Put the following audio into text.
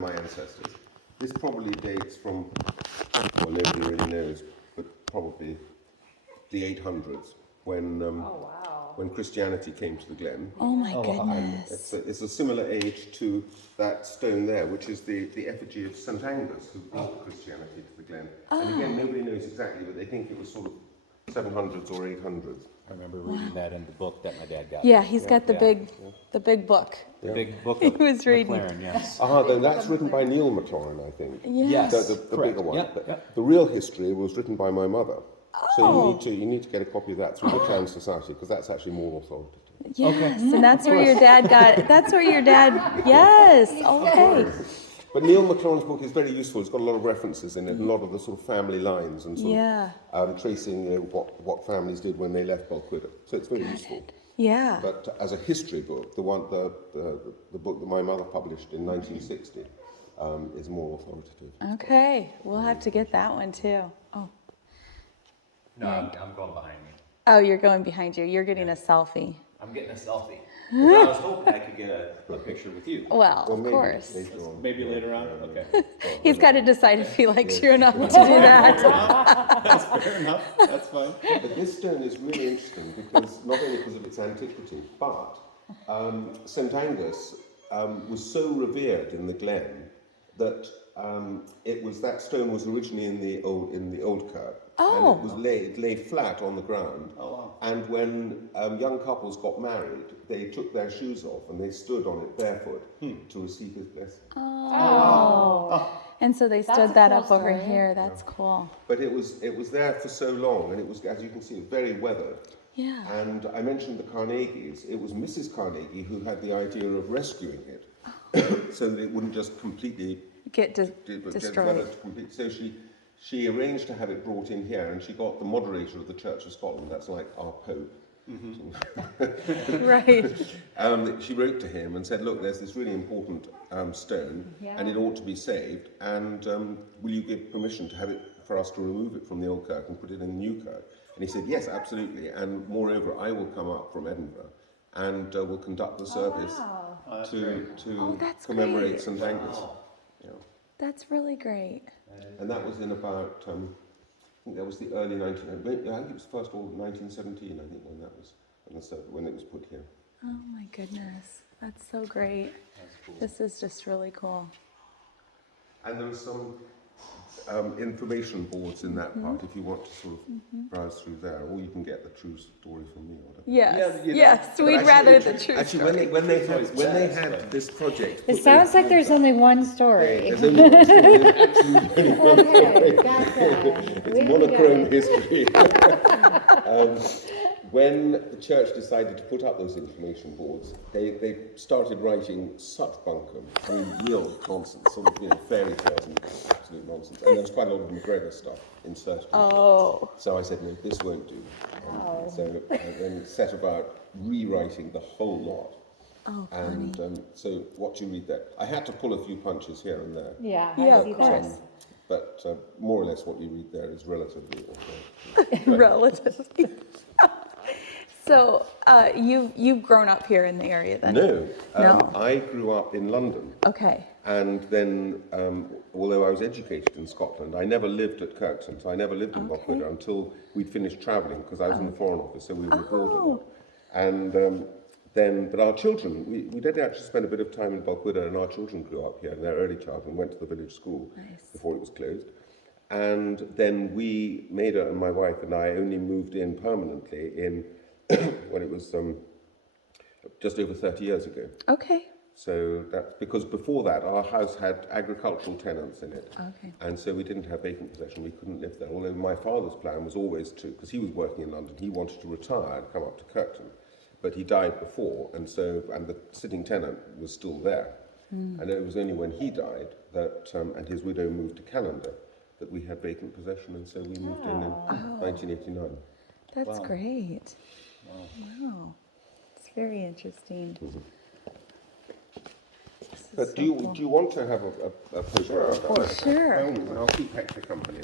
my ancestors. This probably dates from, well, nobody really knows, but probably the 800s when Christianity came to the Glen. Oh my And goodness. it's a similar age to that stone there, which is the effigy of St. Angus, who brought Christianity to the Glen. And again, nobody knows exactly, but they think it was sort of 700s or 800s. I remember reading that in the book that my dad got. Yeah, he's got the Yeah. big book. The big book He of was reading. MacLaren, yes. Then that's written by Neil MacLaren, I think. Yes. The Correct. bigger one. Yep, But yep. the real history was written by my mother. So Oh. you need to get a copy of that through the Clan Society, because that's actually more authoritative. Yes, and that's where your dad got. That's where your dad. Yes. Okay. But Neil MacLaren's book is very useful. It's got a lot of references in it, and a lot of the sort of family lines and sort of tracing what families did when they left Balquhidder. So it's very useful. Yeah. But as a history book, the book that my mother published in 1960 is more authoritative. Okay. We'll have to get that one too. Oh. No, I'm going behind me. Oh, you're going behind you. You're getting a selfie. I'm getting a selfie. But I was hoping I could get a picture with you. Well, of maybe course. later on. Maybe later on? Okay. He's got to decide if he likes you or not to do that. That's fair enough. That's fine. But this stone is really interesting because not only because of its antiquity, but St. Angus was so revered in the Glen that that stone was originally in the old Kirk. Oh. And it lay flat on the ground. Oh, wow. And when young couples got married, they took their shoes off and they stood on it barefoot to receive his blessing. Oh. And so they stood that up over here. That's cool. But it was there for so long, and it was, as you can see, very weathered. Yeah. And I mentioned the Carnegies. It was Mrs. Carnegie who had the idea of rescuing it, so that it wouldn't just completely Get get destroyed. developed completely. So she arranged to have it brought in here, and she got the moderator of the Church of Scotland. That's like our Pope. Right. She wrote to him and said, "Look, there's this really important stone, and it ought to be saved. And will you give permission to have it for us to remove it from the old Kirk and put it in the new Kirk?" And he said, "Yes, absolutely. And moreover, I will come up from Edinburgh and will conduct the service to that's commemorate great. St. Angus." Yeah. That's really great. And that was in about, I think that was the early 1900s. I think it was first of all 1917. I think when it was put here. Oh my goodness. That's so great. This is just really cool. And there are some information boards in that part if you want to sort of browse through there, or you can get the true story from me or whatever. Yes. Yeah, Yes. But We'd actually, rather the truth. Actually, when they had this project, It sounds like there's only one story. there's only one story. There's absolutely only one Okay, story. gotcha. It's monochrome history. When the church decided to put up those information boards, they started writing such bunkum, I mean, real nonsense, sort of fairy tales and absolute nonsense. And there was quite a lot of McGregor stuff inserted. Oh. So I said, no, this won't do. So I then set about rewriting the whole lot. Oh, And so what you read there, I had to pull a few punches here and there. Yeah, Yeah, I see of that. course. But more or less what you read there is relatively Relatively. So you've grown up here in the area then? No, No. I grew up in London. Okay. And then, although I was educated in Scotland, I never lived at Kirkton, so I never lived in Balquhidder until we'd finished travelling, because I was in the Foreign Office, so we were abroad a lot. And but our children, we did actually spend a bit of time in Balquhidder, and our children grew up here in their early childhood and went to the village school before it was closed. And then Maida and my wife and I only moved in permanently when it was just over 30 years ago. Okay. So that's because before that, our house had agricultural tenants in it. Okay. And so we didn't have vacant possession. We couldn't live there. Although my father's plan was always because he was working in London, he wanted to retire and come up to Kirkton. But he died before, and the sitting tenant was still there. And it was only when he died that, and his widow moved to Callander, that we had vacant possession, and so we moved in 1989. That's great. Wow. It's very interesting. But do you want to have a photograph? Sure. And I'll keep Hector company.